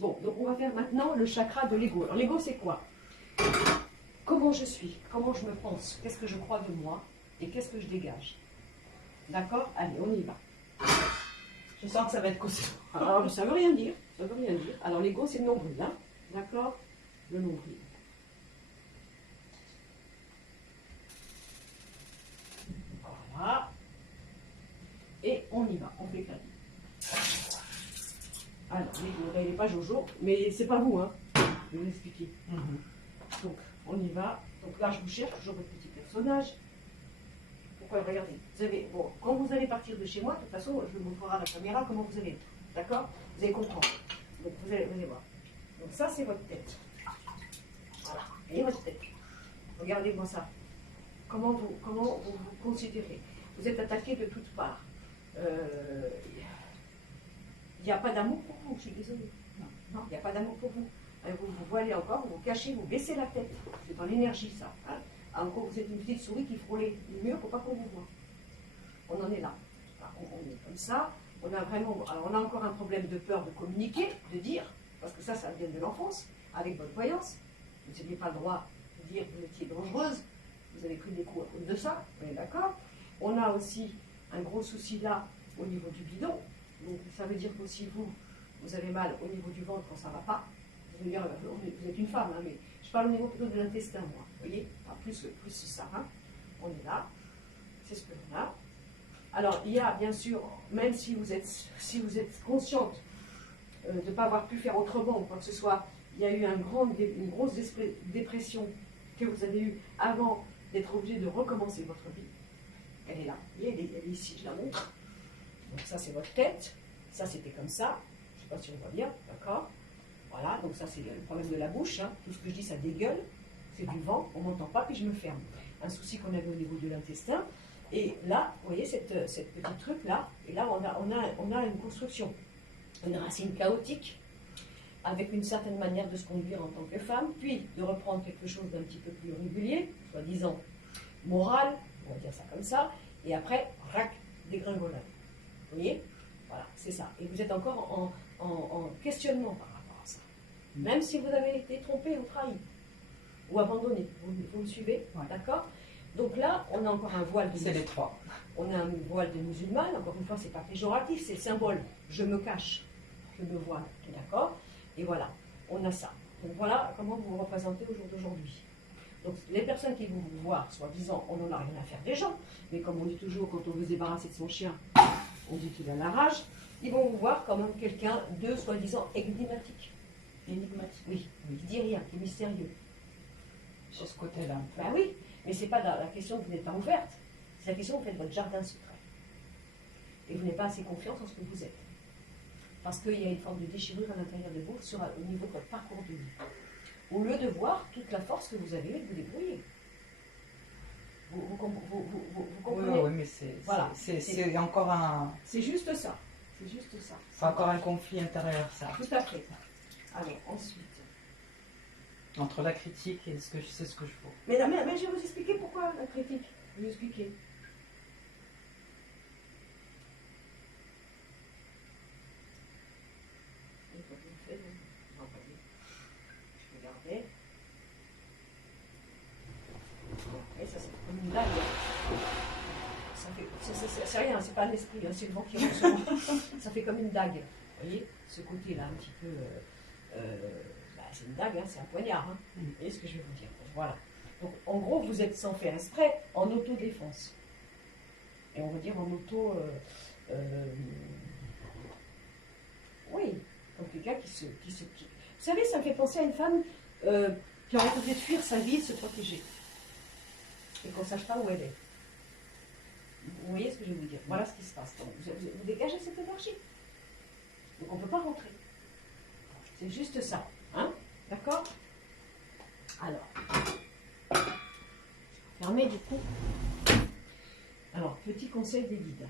Bon, donc on va faire maintenant le chakra de l'ego. Alors l'ego, c'est quoi? Comment je suis? Comment je me pense? Qu'est-ce que je crois de moi? Et qu'est-ce que je dégage? D'accord? Allez, on y va. Je sens que ça va être costaud. Alors, ça veut rien dire. Ça veut rien dire. Alors l'ego, c'est le nombril, hein? D'accord? Le nombril. Voilà. Et on y va, on fait clavier. Alors, l'ego, il n'est pas Jojo, mais c'est pas vous, hein? Je vais vous expliquer. Donc, on y va. Donc là, je vous cherche toujours votre petit personnage. Pourquoi? Regardez, vous avez, bon, quand vous allez partir de chez moi, de toute façon, je vous montrerai à la caméra comment vous allez être. D'accord? Vous allez comprendre. Donc, vous allez voir. Donc, ça, c'est votre tête. Voilà. Et votre tête. Regardez-moi ça. Comment vous vous considérez? Vous êtes attaqué de toutes parts. Il n'y a pas d'amour pour vous, je suis désolée. Non, il n'y a pas d'amour pour vous. Vous vous voilez encore, vous vous cachez, vous baissez la tête. C'est dans l'énergie, ça. Hein. Encore, vous êtes une petite souris qui frôlait le mur pour pas qu'on vous voit. On en est là. On est comme ça. On a vraiment. Alors, on a encore un problème de peur de communiquer, de dire, parce que ça vient de l'enfance, avec votre voyance. Vous n'aviez pas le droit de dire que vous étiez dangereuse. Vous avez pris des coups à cause de ça. On est d'accord? On a aussi un gros souci là, au niveau du bidon. Donc, ça veut dire qu'aussi vous avez mal au niveau du ventre quand ça ne va pas. Vous êtes une femme, hein, mais je parle au niveau plutôt de l'intestin, moi. Vous voyez? Enfin, plus ça. Hein. On est là. C'est ce que l'on a. Alors, il y a bien sûr, même si vous êtes consciente de ne pas avoir pu faire autrement ou quoi que ce soit, il y a eu une grosse dépression que vous avez eue avant d'être obligé de recommencer votre vie. Elle est là. Vous voyez, elle est ici, je la montre. Donc ça, c'est votre tête. Ça, c'était comme ça. Je ne sais pas si on voit bien. D'accord? Voilà, donc ça, c'est le problème de la bouche. Hein. Tout ce que je dis, ça dégueule. C'est du vent. On ne m'entend pas, puis je me ferme. Un souci qu'on avait au niveau de l'intestin. Et là, vous voyez, cette petite truc-là. Et là, on a une construction. Une racine chaotique, avec une certaine manière de se conduire en tant que femme, puis de reprendre quelque chose d'un petit peu plus régulier, soi-disant moral, on va dire ça comme ça, et après, rac, dégringolade. Vous voyez? Voilà, c'est ça. Et vous êtes encore en questionnement par rapport à ça. Même si vous avez été trompé ou trahi, ou abandonné. Vous me suivez? Ouais. D'accord? Donc là, on a encore un voile de C'est les trois. On a un voile de musulmane. Encore une fois, c'est pas péjoratif, c'est le symbole. Je me cache, je me voile. D'accord? Et voilà, on a ça. Donc voilà comment vous vous représentez au jour d'aujourd'hui. Donc les personnes qui vont vous voir, soi-disant, on n'en a rien à faire des gens, mais comme on dit toujours, quand on veut se débarrasser de son chien, on dit qu'il a la rage, ils vont vous voir comme quelqu'un de, soi-disant, énigmatique. Énigmatique. Oui, qui dit rien, qui est mystérieux. Sur ce côté-là. Ben oui, mais c'est pas la question que vous n'êtes pas ouverte, c'est la question que vous faites votre jardin secret. Et vous n'avez pas assez confiance en ce que vous êtes. Parce qu'il y a une forme de déchirure à l'intérieur de vous au niveau de votre parcours de vie. Au lieu de voir toute la force que vous avez et de vous débrouiller. Vous comprenez? Oui, mais c'est voilà. C'est encore un... C'est juste ça. C'est juste ça. C'est encore un conflit intérieur, ça. Tout à fait. Alors, ensuite... Entre la critique et ce que je sais ce que je vaux. Mais je vais vous expliquer pourquoi la critique. Je vais vous expliquer. Je regardais. Et ça, c'est comme une dague. C'est rien, c'est pas un esprit, hein, c'est le vent qui ressort. Ça fait comme une dague. Vous voyez, ce côté-là, un petit peu. C'est une dague, hein, c'est un poignard. Hein. Vous voyez ce que je vais vous dire. Voilà. Donc, en gros, vous êtes sans faire exprès en autodéfense. Et on va dire en auto. Oui, comme quelqu'un qui se. Vous savez, ça me fait penser à une femme qui aurait tenté de fuir sa vie et de se protéger. Et qu'on ne sache pas où elle est. Vous voyez ce que je vais vous dire? Voilà ce qui se passe. Donc, vous dégagez cette énergie. Donc on ne peut pas rentrer. C'est juste ça. Hein? D'accord? Alors. Fermez du coup. Alors, petit conseil des guides.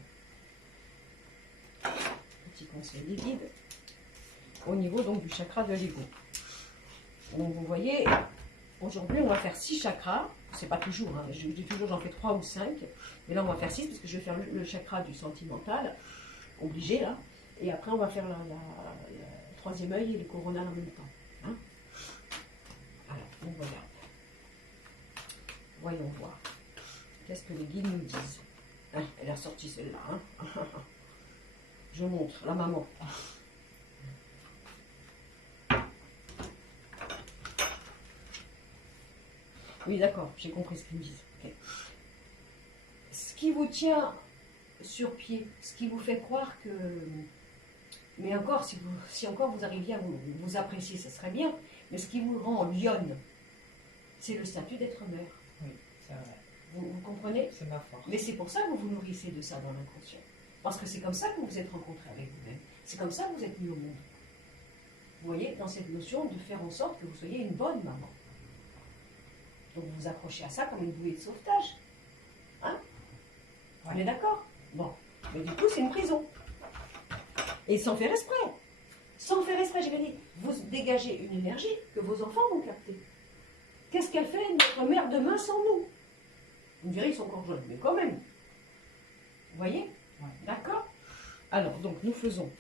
Petit conseil des guides. Au niveau donc du chakra de l'ego. Donc vous voyez, aujourd'hui on va faire 6 chakras. C'est pas toujours, hein. Je dis toujours j'en fais 3 ou 5. Mais là on va faire 6 parce que je vais faire le chakra du sentimental. Obligé là. Et après on va faire troisième œil et le coronal en même temps. Hein. Alors, on regarde. Voyons voir. Qu'est-ce que les guides nous disent? Hein, elle est ressortie celle-là. Hein. Je montre, la maman. Oui, d'accord, j'ai compris ce qu'ils me disent. Okay. Ce qui vous tient sur pied, ce qui vous fait croire que... Mais encore, si encore vous arriviez à vous apprécier, ça serait bien. Mais ce qui vous rend lionne, c'est le statut d'être mère. Oui, c'est vrai. Vous comprenez? C'est ma force. Mais c'est pour ça que vous vous nourrissez de ça dans l'inconscient. Parce que c'est comme ça que vous vous êtes rencontré avec vous-même. C'est comme ça que vous êtes mis au monde. Vous voyez, dans cette notion de faire en sorte que vous soyez une bonne maman. Donc vous vous accrochez à ça comme une bouée de sauvetage. Hein? Ouais. On est d'accord? Bon. Mais du coup, c'est une prison. Et sans faire exprès. Sans faire exprès, je vais dire, vous dégagez une énergie que vos enfants vont capter. Qu'est-ce qu'elle fait, notre mère, demain sans nous? Vous me direz, ils sont encore jeunes, mais quand même. Vous voyez? Ouais. D'accord? Alors, donc, nous faisons,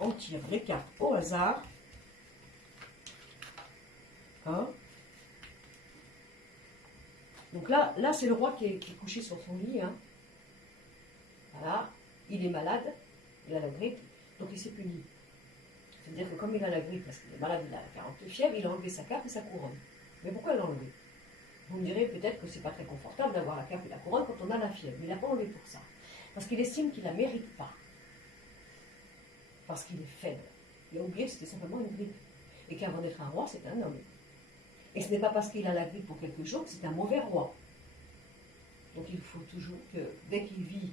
on tire les cartes au hasard. Hein? Donc là c'est le roi qui est couché sur son lit. Hein. Voilà. Il est malade, il a la grippe, donc il s'est puni. C'est-à-dire que comme il a la grippe, parce qu'il est malade, il a la 40 fièvre, il a enlevé sa cape et sa couronne. Mais pourquoi il l'a enlevé? Vous me direz peut-être que c'est pas très confortable d'avoir la cape et la couronne quand on a la fièvre. Mais il n'a pas enlevé pour ça. Parce qu'il estime qu'il ne la mérite pas. Parce qu'il est faible. Il a oublié que c'était simplement une grippe. Et qu'avant d'être un roi, c'est un homme. Et ce n'est pas parce qu'il a la grippe pour quelque chose que c'est un mauvais roi. Donc il faut toujours que, dès qu'il vit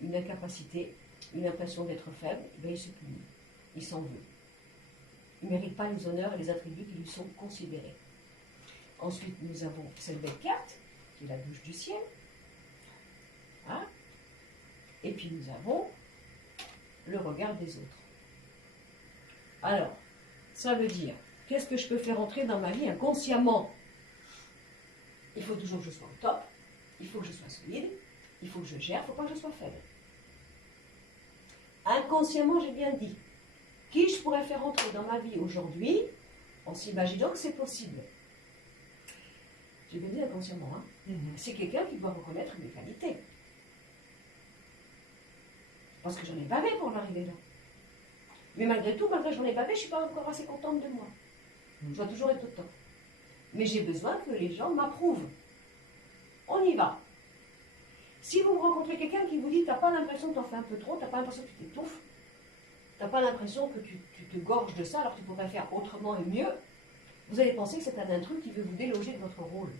une incapacité, une impression d'être faible, il se punit. Il s'en veut. Il ne mérite pas les honneurs et les attributs qui lui sont considérés. Ensuite, nous avons cette belle carte, qui est la douche du ciel. Hein? Et puis nous avons le regard des autres. Alors, ça veut dire, qu'est-ce que je peux faire entrer dans ma vie inconsciemment? Il faut toujours que je sois au top, il faut que je sois solide, il faut que je gère, il ne faut pas que je sois faible. Inconsciemment, j'ai bien dit, qui je pourrais faire entrer dans ma vie aujourd'hui en s'imaginant que c'est possible? J'ai bien dit inconsciemment, hein? C'est quelqu'un qui doit reconnaître mes qualités. Parce que j'en ai bavé pour en arriver là. Mais malgré tout, malgré que j'en ai bavé, je ne suis pas encore assez contente de moi. Je dois toujours être au top. Mais j'ai besoin que les gens m'approuvent. On y va. Si vous rencontrez quelqu'un qui vous dit, tu n'as pas l'impression que tu en fais un peu trop, tu n'as pas l'impression que tu t'étouffes, tu n'as pas l'impression que tu te gorges de ça alors que tu pourrais faire autrement et mieux, vous allez penser que c'est un intrus qui veut vous déloger de votre rôle.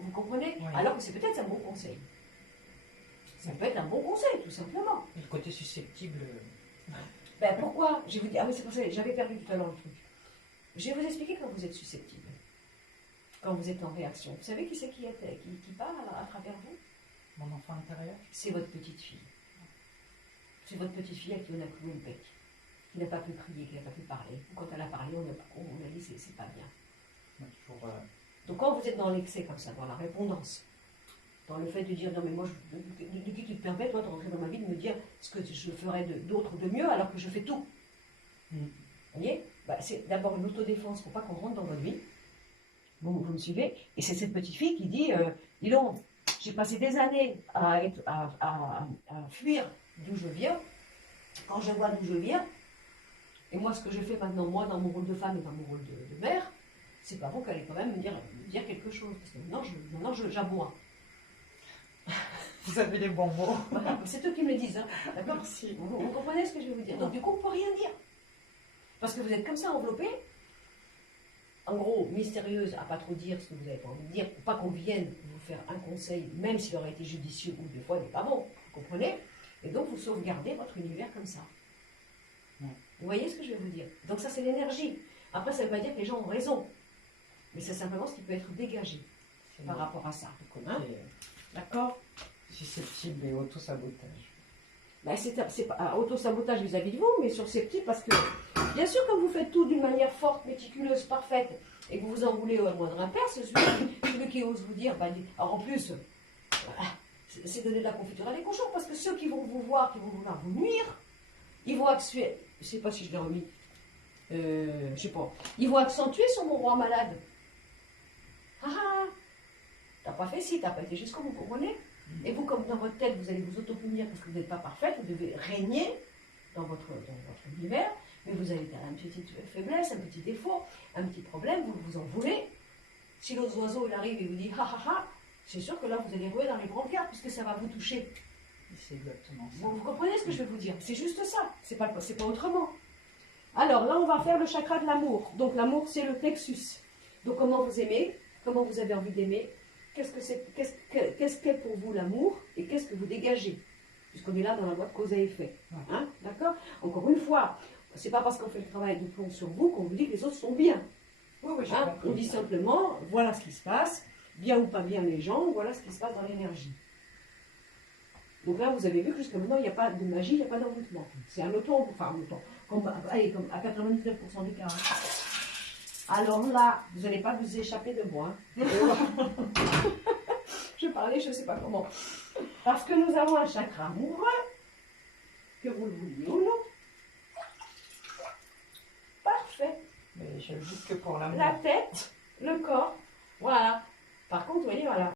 Vous comprenez? Oui. Alors que c'est peut-être un bon conseil. Ça peut être un bon conseil, tout simplement. Et le côté susceptible. Ben pourquoi? Je vais vous dire, ah oui, c'est pour ça, j'avais perdu tout à l'heure le truc. Je vais vous expliquer quand vous êtes susceptible, quand vous êtes en réaction. Vous savez qui c'est qui parle à travers vous? Mon enfant intérieur. C'est votre petite fille. C'est votre petite fille à qui on a cloué le bec, qui n'a pas pu crier, qui n'a pas pu parler. Ou quand elle a parlé, on a dit c'est pas bien. Toujours, Donc quand vous êtes dans l'excès comme ça, dans la répondance, dans le fait de dire non mais moi, de qui te permet toi de rentrer dans ma vie, de me dire ce que je ferais d'autre de mieux alors que je fais tout. Vous voyez? C'est d'abord une autodéfense pour pas qu'on rentre dans votre vie. Vous me suivez? Et c'est cette petite fille qui dit, dis donc, j'ai passé des années à fuir d'où je viens. Quand je vois d'où je viens, et moi ce que je fais maintenant, moi dans mon rôle de femme et dans mon rôle de mère, c'est pas bon qu'elle ait quand même me dire quelque chose. Parce que maintenant j'aboie. Vous avez les bons mots. Voilà, c'est eux qui me le disent. Hein. D'accord? Merci. Vous comprenez ce que je vais vous dire? Donc du coup, on ne peut rien dire. Parce que vous êtes comme ça enveloppé, en gros, mystérieuse, à pas trop dire ce que vous n'avez pas envie de dire, pour pas qu'on vienne vous faire un conseil, même s'il aurait été judicieux ou des fois il n'est pas bon. Vous comprenez? Et donc vous sauvegardez votre univers comme ça. Ouais. Vous voyez ce que je vais vous dire? Donc ça, c'est l'énergie. Après, ça ne veut pas dire que les gens ont raison. Mais c'est simplement ce qui peut être dégagé par rapport à ça. Le côté Hein? D'accord? susceptible et auto-sabotage. Ben, c'est pas auto-sabotage vis-à-vis de vous, mais susceptible parce que, bien sûr, quand vous faites tout d'une manière forte, méticuleuse, parfaite, et que vous vous en voulez au moindre impair, c'est celui qui ose vous dire, alors en plus, c'est donner de la confiture à des cochons, parce que ceux qui vont vous voir, qui vont vouloir vous nuire, ils vont je sais pas si je l'ai remis. Je sais pas. Ils vont accentuer sur mon roi malade. Ah ah, t'as pas fait ci, t'as pas été jusqu'au bout, vous comprenez? Et vous, comme dans votre tête, vous allez vous auto-punir parce que vous n'êtes pas parfaite, vous devez régner dans votre univers, mais vous avez une petite faiblesse, un petit défaut, un petit problème, vous vous en voulez. Si l'autre oiseau il arrive et vous dit ha ha ha, c'est sûr que là vous allez rouler dans les brancards puisque ça va vous toucher. C'est exactement ça. Vous comprenez ce que je vais vous dire? C'est juste ça, c'est pas autrement. Alors là, on va faire le chakra de l'amour. Donc l'amour, c'est le plexus. Donc comment vous aimez, comment vous avez envie d'aimer, qu'est-ce qu'est pour vous l'amour et qu'est-ce que vous dégagez, puisqu'on est là dans la boîte cause à effet. Hein, d'accord? Encore une fois, c'est pas parce qu'on fait le travail de plomb sur vous qu'on vous dit que les autres sont bien. Oui, Hein, on dit simplement, voilà ce qui se passe, bien ou pas bien les gens, voilà ce qui se passe dans l'énergie. Donc là, vous avez vu que jusqu'à maintenant, il n'y a pas de magie, il n'y a pas d'envoûtement. C'est un auto, enfin un auto, comme à 99% des cas. Hein. Alors là, vous n'allez pas vous échapper de moi. Hein. Je parlais, je ne sais pas comment. Parce que nous avons un chakra amoureux, que vous le vouliez ou non. Parfait. Mais je le dis que pour l'amour. La tête, le corps, voilà. Par contre, vous voyez, voilà.